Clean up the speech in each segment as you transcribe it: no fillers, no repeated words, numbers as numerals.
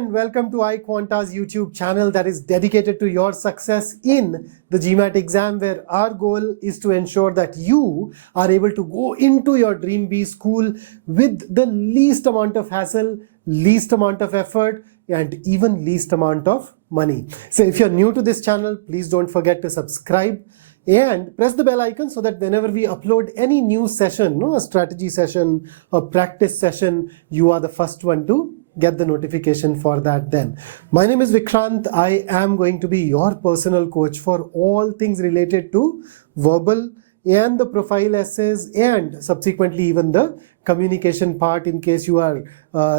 and welcome to iQuanta's YouTube channel that is dedicated to your success in the GMAT exam, where our goal is to ensure that you are able to go into your dream B school with the least amount of hassle, least amount of effort, and even least amount of money. So if you're new to this channel, please don't forget to subscribe and press the bell icon so that whenever we upload any new session, a strategy session, a practice session, you are the first one to get the notification for that then. My name is Vikrant. I am going to be your personal coach for all things related to verbal and the profile essays and subsequently even the communication part in case you are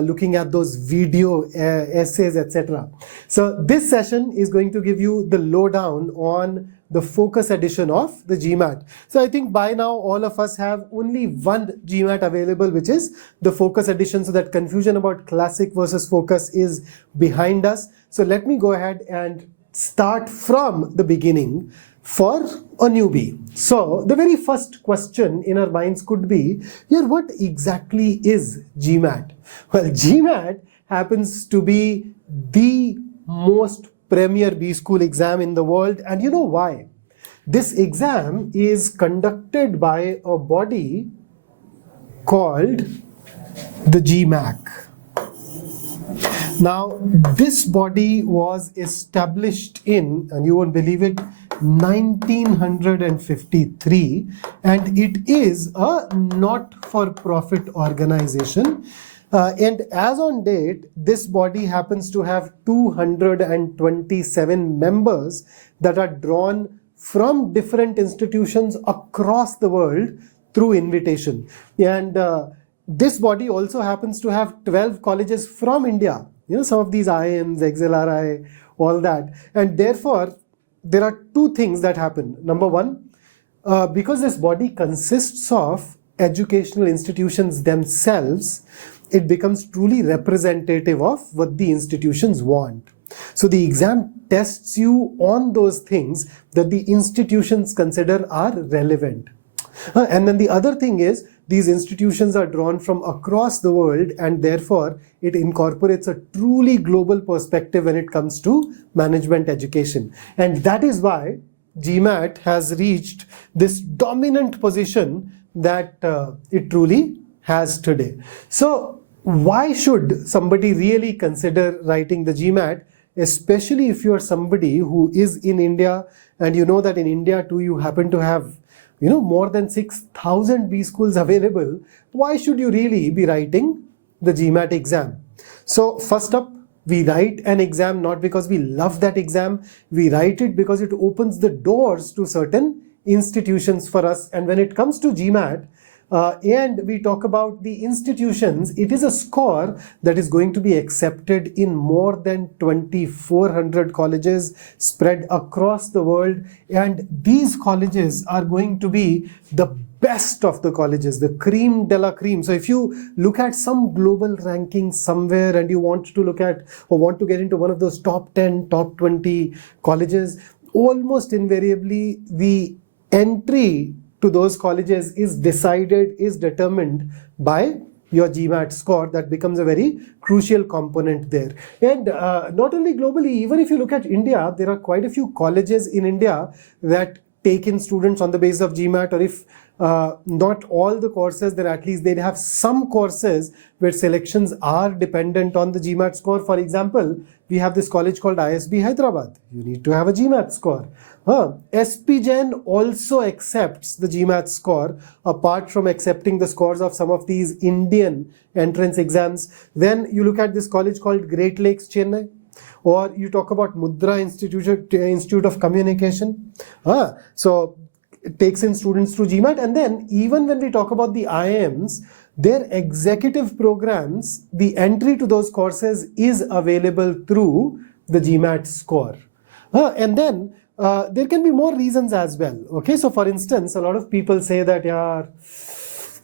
looking at those video essays, etc. So this session is going to give you the lowdown on the focus edition of the GMAT. So I think by now all of us have only one GMAT available, which is the focus edition, so that confusion about classic versus focus is behind us. So let me go ahead and start from the beginning for a newbie. So the very first question in our minds could be, here, what exactly is GMAT? Well, GMAT happens to be the most premier B school exam in the world, and you know why? This exam is conducted by a body called the GMAC. Now, this body was established in, and you won't believe it, 1953, and it is a not-for-profit organization. And as on date, this body happens to have 227 members that are drawn from different institutions across the world through invitation. And this body also happens to have 12 colleges from India. You know, some of these IIMs, XLRI, all that. And therefore, there are two things that happen. Number one, because this body consists of educational institutions themselves, it becomes truly representative of what the institutions want. So the exam tests you on those things that the institutions consider are relevant. And then the other thing is, these institutions are drawn from across the world, and therefore it incorporates a truly global perspective when it comes to management education. And that is why GMAT has reached this dominant position that it truly has today. So why should somebody really consider writing the GMAT, especially if you are somebody who is in India, and you know that in India too you happen to have more than 6,000 B schools available? Why should you really be writing the GMAT exam? So first up, we write an exam not because we love that exam. We write it because it opens the doors to certain institutions for us. And when it comes to GMAT, and we talk about the institutions, it is a score that is going to be accepted in more than 2,400 colleges spread across the world. And these colleges are going to be the best of the colleges, the cream de la cream. So if you look at some global ranking somewhere and you want to look at or want to get into one of those top 10, top 20 colleges, almost invariably the entry to those colleges is determined by your GMAT score. That becomes a very crucial component there. And not only globally, even if you look at India, there are quite a few colleges in India that take in students on the basis of GMAT, or if not all the courses, then at least they'd have some courses where selections are dependent on the GMAT score. For example, we have this college called ISB Hyderabad. You need to have a GMAT score. SPGen also accepts the GMAT score, apart from accepting the scores of some of these Indian entrance exams. Then you look at this college called Great Lakes, Chennai, or you talk about Mudra Institute of Communication. So it takes in students through GMAT. And then even when we talk about the IIMs, their executive programs, the entry to those courses is available through the GMAT score. And then there can be more reasons as well. Okay, so for instance, a lot of people say that, yeah,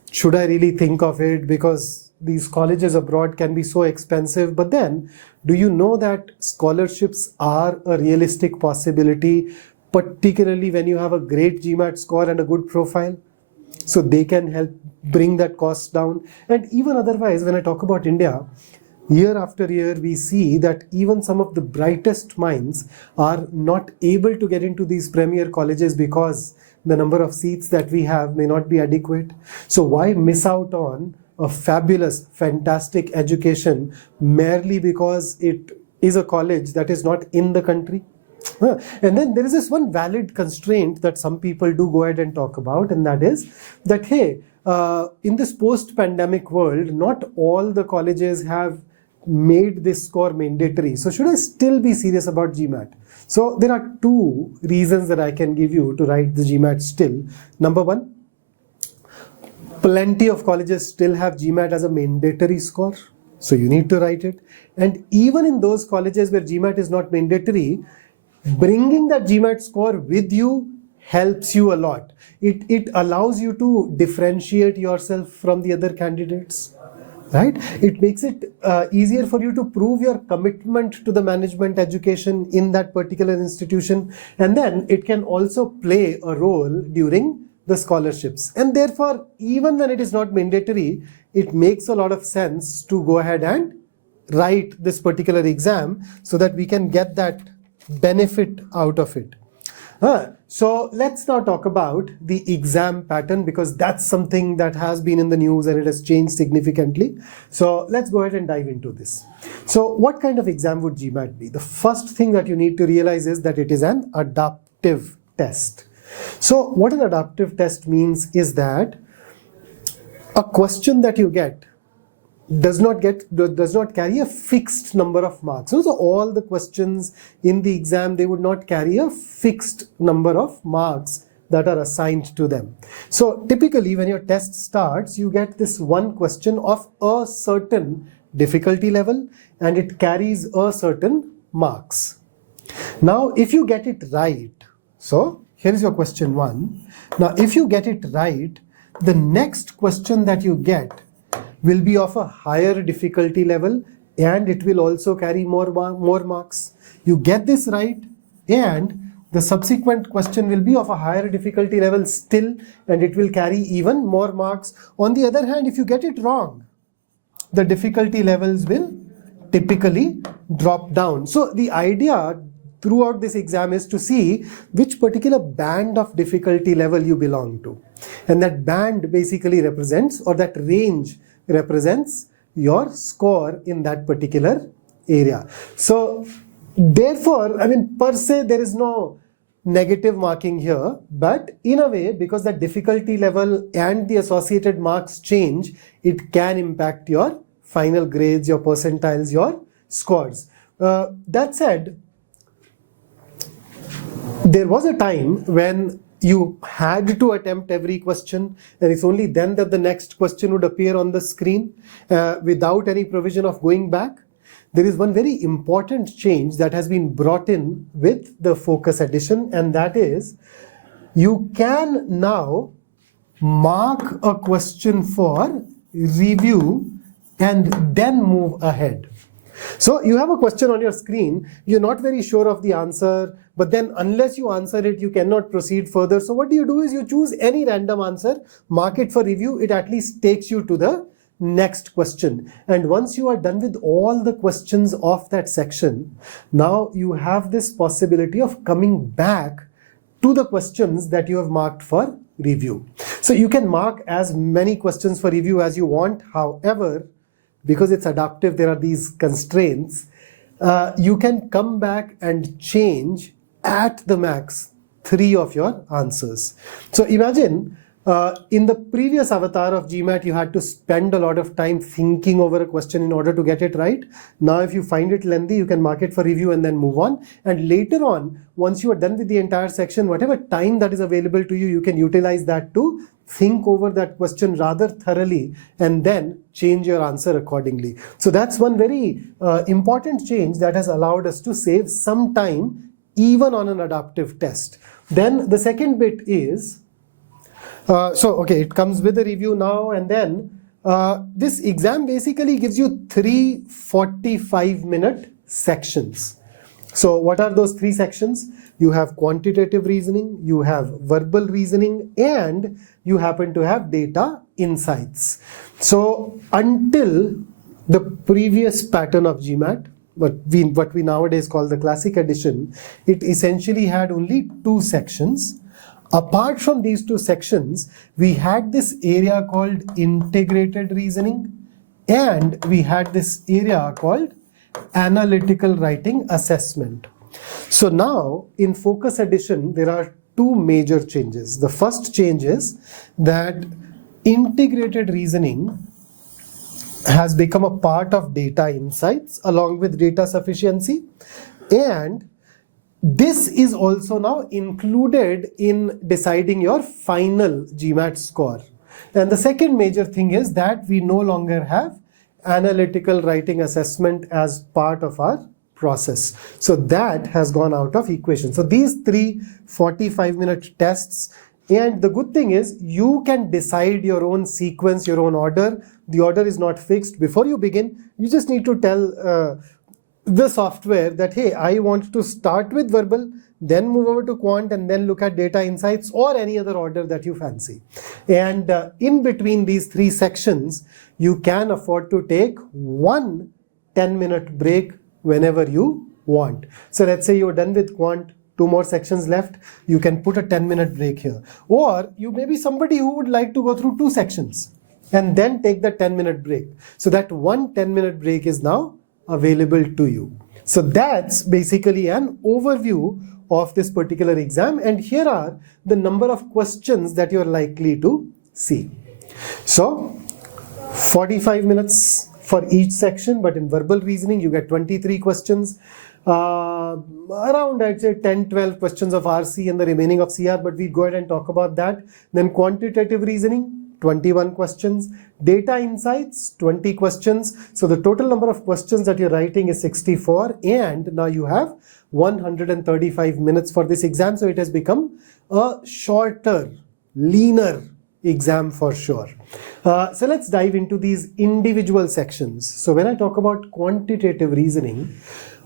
should I really think of it, because these colleges abroad can be so expensive. But then, do you know that scholarships are a realistic possibility, particularly when you have a great GMAT score and a good profile? So they can help bring that cost down. And even otherwise, when I talk about India, year after year, we see that even some of the brightest minds are not able to get into these premier colleges because the number of seats that we have may not be adequate. So why miss out on a fabulous, fantastic education merely because it is a college that is not in the country? And then there is this one valid constraint that some people do go ahead and talk about, and that is that, hey, in this post-pandemic world, not all the colleges have made this score mandatory. So should I still be serious about GMAT? So there are two reasons that I can give you to write the GMAT still. Number one, plenty of colleges still have GMAT as a mandatory score, so you need to write it. And even in those colleges where GMAT is not mandatory, bringing that GMAT score with you helps you a lot. It allows you to differentiate yourself from the other candidates, right? It makes it easier for you to prove your commitment to the management education in that particular institution. And then it can also play a role during the scholarships. And therefore, even when it is not mandatory, it makes a lot of sense to go ahead and write this particular exam so that we can get that benefit out of it. So let's now talk about the exam pattern, because that's something that has been in the news and it has changed significantly. So let's go ahead and dive into this. So what kind of exam would GMAT be? The first thing that you need to realize is that it is an adaptive test. So what an adaptive test means is that a question that you get does not carry a fixed number of marks. So all the questions in the exam, they would not carry a fixed number of marks that are assigned to them. So typically when your test starts, you get this one question of a certain difficulty level and it carries a certain marks. Now if you get it right, so here is your question 1. Now if you get it right, the next question that you get will be of a higher difficulty level and it will also carry more marks. You get this right and the subsequent question will be of a higher difficulty level still and it will carry even more marks. On the other hand, if you get it wrong, the difficulty levels will typically drop down. So the idea throughout this exam is to see which particular band of difficulty level you belong to. And that band basically represents, or that range represents, your score in that particular area. So therefore, I mean, per se, there is no negative marking here, but in a way, because the difficulty level and the associated marks change, it can impact your final grades, your percentiles, your scores. That said, there was a time when you had to attempt every question, and it's only then that the next question would appear on the screen without any provision of going back. There is one very important change that has been brought in with the Focus edition, and that is you can now mark a question for review and then move ahead. So you have a question on your screen, you're not very sure of the answer, but then unless you answer it, you cannot proceed further. So what do is you choose any random answer, mark it for review, it at least takes you to the next question. And once you are done with all the questions of that section, now you have this possibility of coming back to the questions that you have marked for review. So you can mark as many questions for review as you want. However, because it's adaptive, there are these constraints. You can come back and change at the max 3 of your answers. So imagine in the previous avatar of GMAT, you had to spend a lot of time thinking over a question in order to get it right. Now, if you find it lengthy, you can mark it for review and then move on. And later on, once you are done with the entire section, whatever time that is available to you, you can utilize that to think over that question rather thoroughly and then change your answer accordingly. So that's one very important change that has allowed us to save some time even on an adaptive test. Then the second bit is, it comes with a review now, and then this exam basically gives you 3 45-minute sections. So what are those 3 sections? You have quantitative reasoning, you have verbal reasoning, and you happen to have data insights. So until the previous pattern of GMAT, what we nowadays call the classic edition, it essentially had only 2 sections. Apart from these 2 sections, we had this area called integrated reasoning, and we had this area called analytical writing assessment. So now in Focus edition, there are 2 major changes. The first change is that integrated reasoning has become a part of data insights along with data sufficiency, and this is also now included in deciding your final GMAT score. And the second major thing is that we no longer have analytical writing assessment as part of our process. So that has gone out of equation. So these 3 45-minute tests, and the good thing is you can decide your own sequence, your own order. The order is not fixed. Before you begin, you just need to tell the software that, hey, I want to start with verbal, then move over to quant, and then look at data insights, or any other order that you fancy. And in between these 3 sections, you can afford to take 1 10-minute break whenever you want. So let's say you're done with quant, 2 more sections left, you can put a 10-minute break here. Or you may be somebody who would like to go through 2 sections and then take the 10-minute break. So that 1 10-minute break is now available to you. So that's basically an overview of this particular exam, and here are the number of questions that you're likely to see. So 45 minutes for each section, but in verbal reasoning you get 23 questions, around I'd say 10-12 questions of RC and the remaining of CR, but we go ahead and talk about that. Then quantitative reasoning, 21 questions, data insights, 20 questions. So the total number of questions that you're writing is 64, and now you have 135 minutes for this exam. So it has become a shorter, leaner exam for sure. So let's dive into these individual sections. So when I talk about quantitative reasoning,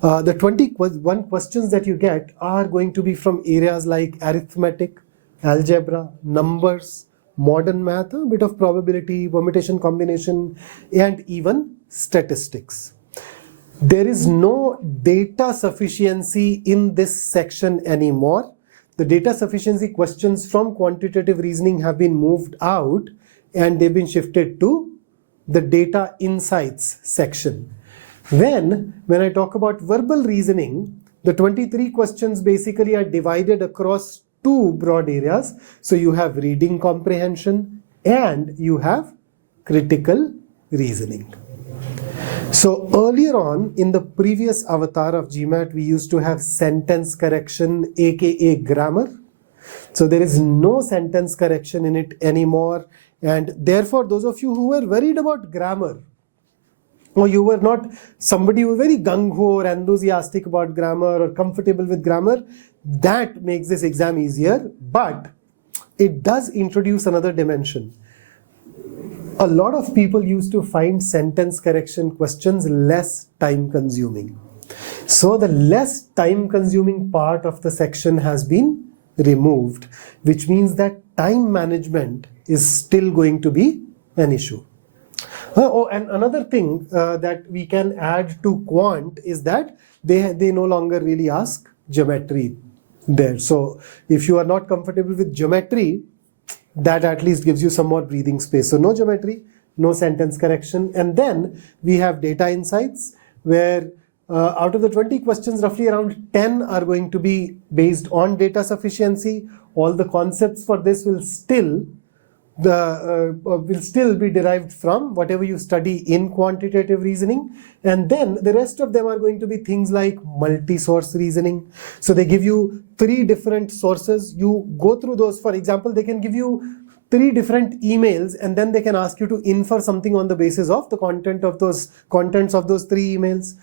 the 21 questions that you get are going to be from areas like arithmetic, algebra, numbers, modern math, a bit of probability, permutation, combination, and even statistics. There is no data sufficiency in this section anymore. The data sufficiency questions from quantitative reasoning have been moved out and they've been shifted to the data insights section. When I talk about verbal reasoning, the 23 questions basically are divided across 2 broad areas. So you have reading comprehension and you have critical reasoning. So earlier on in the previous avatar of GMAT, we used to have sentence correction, aka grammar. So there is no sentence correction in it anymore, and therefore those of you who were worried about grammar, or you were not somebody who was very gung-ho or enthusiastic about grammar or comfortable with grammar, that makes this exam easier, but it does introduce another dimension. A lot of people used to find sentence correction questions less time consuming. So the less time consuming part of the section has been removed, which means that time management is still going to be an issue. And another thing that we can add to quant is that they no longer really ask geometry there. So if you are not comfortable with geometry, that at least gives you some more breathing space. So no geometry, no sentence correction. And then we have data insights, where out of the 20 questions, roughly around 10 are going to be based on data sufficiency. All the concepts for this will still be derived from whatever you study in quantitative reasoning. And then the rest of them are going to be things like multi-source reasoning. So they give you 3 different sources. You go through those. For example, they can give you 3 different emails, and then they can ask you to infer something on the basis of the contents of those 3 emails.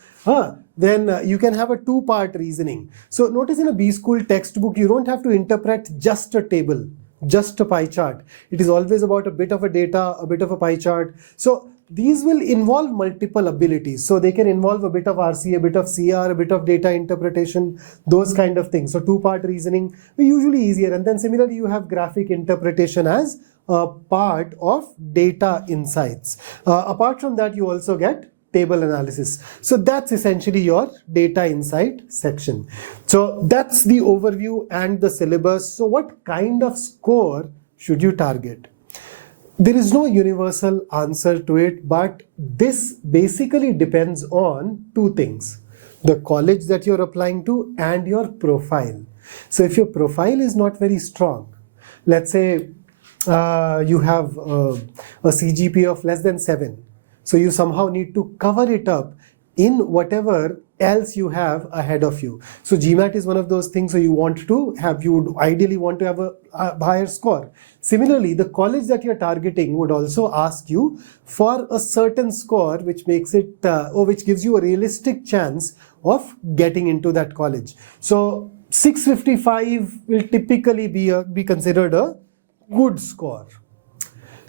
Then you can have a 2-part reasoning. So notice in a B school textbook, you don't have to interpret just a table, just a pie chart. It is always about a bit of a data, a bit of a pie chart. So these will involve multiple abilities. So they can involve a bit of RC, a bit of CR, a bit of data interpretation, those kind of things. So 2-part reasoning are usually easier. And then similarly, you have graphic interpretation as a part of data insights. Apart from that, you also get table analysis. So that's essentially your data insight section. So that's the overview and the syllabus. So what kind of score should you target? There is no universal answer to it, but this basically depends on two things: the college that you're applying to and your profile. So if your profile is not very strong, let's say you have a CGPA of less than 7, so you somehow need to cover it up in whatever else you have ahead of you. So GMAT is one of those things, so you would ideally want to have a higher score. Similarly, the college that you're targeting would also ask you for a certain score which makes it or which gives you a realistic chance of getting into that college. So 655 will typically be considered a good score,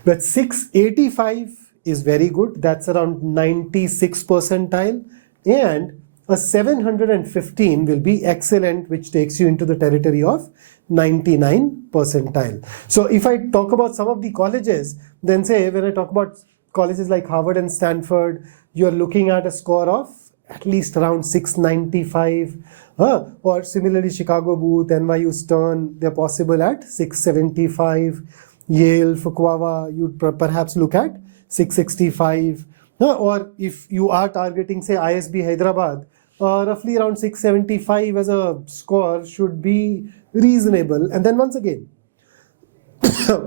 but 685 is very good, that's around 96 percentile, and a 715 will be excellent, which takes you into the territory of 99 percentile. So if I talk about some of the colleges, then say when I talk about colleges like Harvard and Stanford, you're looking at a score of at least around 695, or similarly Chicago Booth, NYU Stern, they're possible at 675. Yale, Fukuoka, you'd perhaps look at 665. Or if you are targeting, say, ISB Hyderabad, roughly around 675 as a score should be reasonable. And then once again,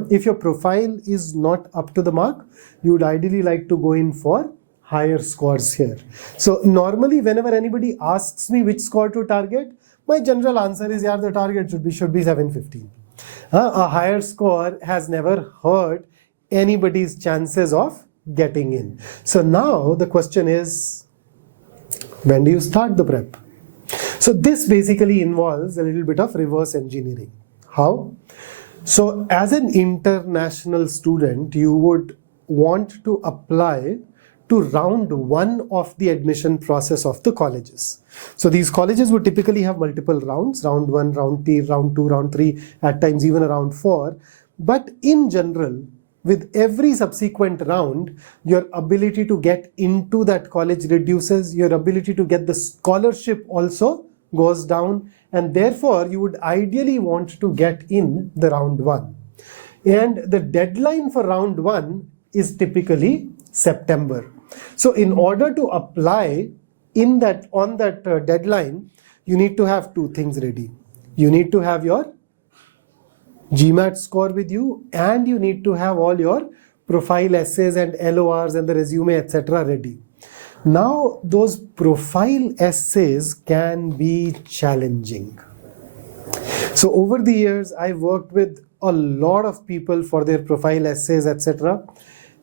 if your profile is not up to the mark, you would ideally like to go in for higher scores here. So normally whenever anybody asks me which score to target, my general answer is, yeah, the target should be 715. A higher score has never hurt anybody's chances of getting in. So now the question is, when do you start the prep? So this basically involves a little bit of reverse engineering. How? So as an international student, you would want to apply to round 1 of the admission process of the colleges. So these colleges would typically have multiple rounds, round 1, round 2, round 3, at times even around 4. But in general, with every subsequent round, your ability to get into that college reduces, your ability to get the scholarship also goes down, and therefore you would ideally want to get in the round 1. And the deadline for round 1 is typically September. So in order to apply on that deadline, you need to have two things ready. You need to have your GMAT score with you, and you need to have all your profile essays and LORs and the resume, etc. ready. Now, those profile essays can be challenging. So over the years, I've worked with a lot of people for their profile essays, etc.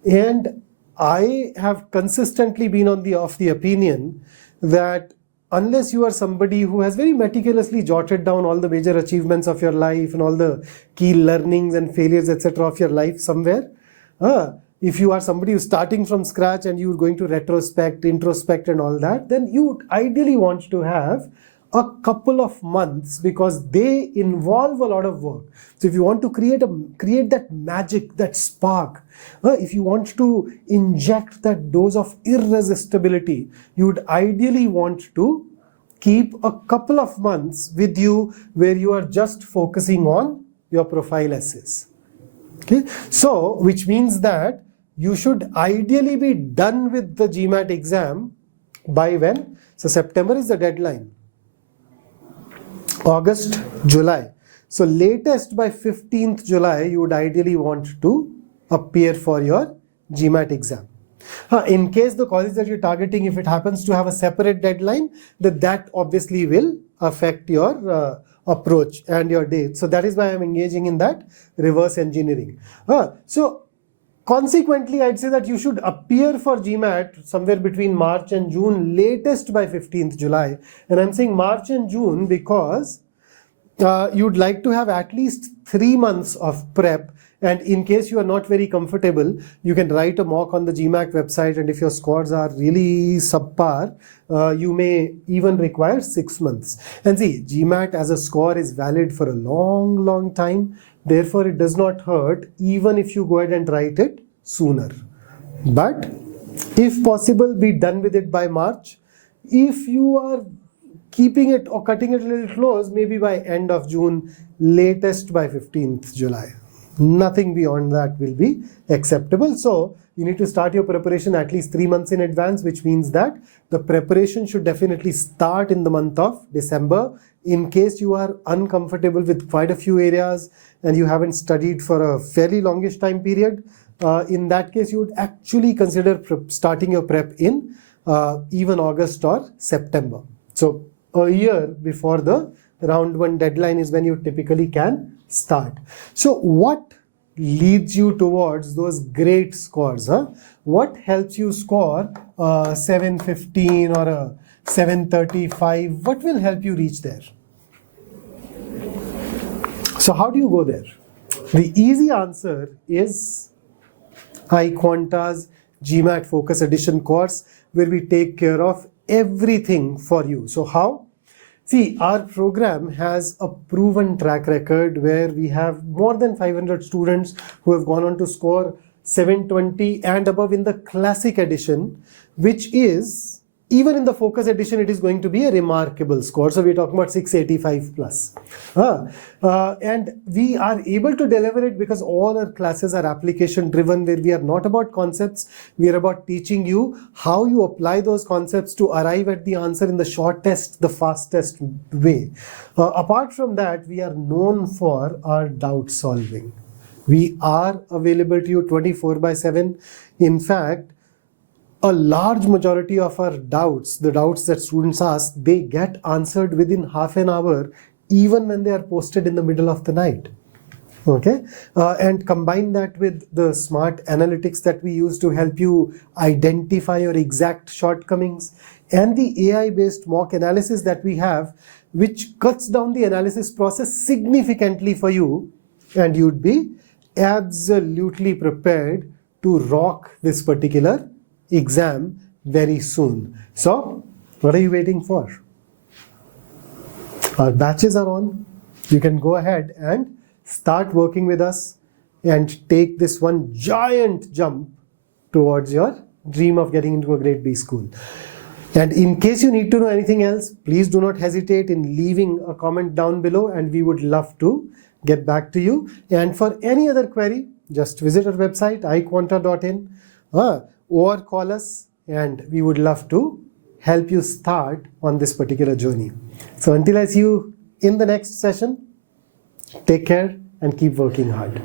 And I have consistently been of the opinion that unless you are somebody who has very meticulously jotted down all the major achievements of your life and all the key learnings and failures, etc. of your life somewhere, if you are somebody who's starting from scratch and you're going to retrospect, introspect and all that, then you would ideally want to have a couple of months, because they involve a lot of work. So if you want to create that magic, that spark, if you want to inject that dose of irresistibility, you would ideally want to keep a couple of months with you where you are just focusing on your profile essays. Okay, so which means that you should ideally be done with the GMAT exam by when? So September is the deadline. August, July. So latest by 15th July, you would ideally want to appear for your GMAT exam. In case the college that you're targeting, if it happens to have a separate deadline, that obviously will affect your approach and your date. So that is why I'm engaging in that reverse engineering. So consequently, I'd say that you should appear for GMAT somewhere between March and June, latest by 15th July. And I'm saying March and June because you'd like to have at least 3 months of prep. And in case you are not very comfortable, you can write a mock on the GMAT website, and if your scores are really subpar, you may even require 6 months. And see, GMAT as a score is valid for a long time. Therefore, it does not hurt even if you go ahead and write it sooner. But If possible, be done with it by March. If you are keeping it or cutting it a little close, maybe by end of June, latest by 15th July. Nothing beyond that will be acceptable. So you need to start your preparation at least 3 months in advance, which means that the preparation should definitely start in the month of December. In case you are uncomfortable with quite a few areas and you haven't studied for a fairly longish time period, in that case you would actually consider starting your prep in even August or September. So a year before the round 1 deadline is when you typically can start. So what leads you towards those great scores? What helps you score 715 or a 735? What will help you reach there? So how do you go there? The easy answer is iQuanta's GMAT Focus Edition course, where we take care of everything for you. So how? See, our program has a proven track record where we have more than 500 students who have gone on to score 720 and above in the Classic Edition, which is, even in the Focus Edition, it is going to be a remarkable score. So we're talking about 685 plus. And we are able to deliver it because all our classes are application driven, where we are not about concepts. We are about teaching you how you apply those concepts to arrive at the answer in the shortest, the fastest way. Apart from that, we are known for our doubt solving. We are available to you 24/7. In fact, a large majority of our doubts, the doubts that students ask, they get answered within half an hour, even when they are posted in the middle of the night. Okay? And combine that with the smart analytics that we use to help you identify your exact shortcomings, and the AI-based mock analysis that we have, which cuts down the analysis process significantly for you, and you'd be absolutely prepared to rock this particular exam very soon. So what are you waiting for? Our batches are on. You can go ahead and start working with us and take this one giant jump towards your dream of getting into a grade B school. And in case you need to know anything else, please do not hesitate in leaving a comment down below, and we would love to get back to you. And for any other query, just visit our website iQuanta.in or call us, and we would love to help you start on this particular journey. So until I see you in the next session, take care and keep working hard.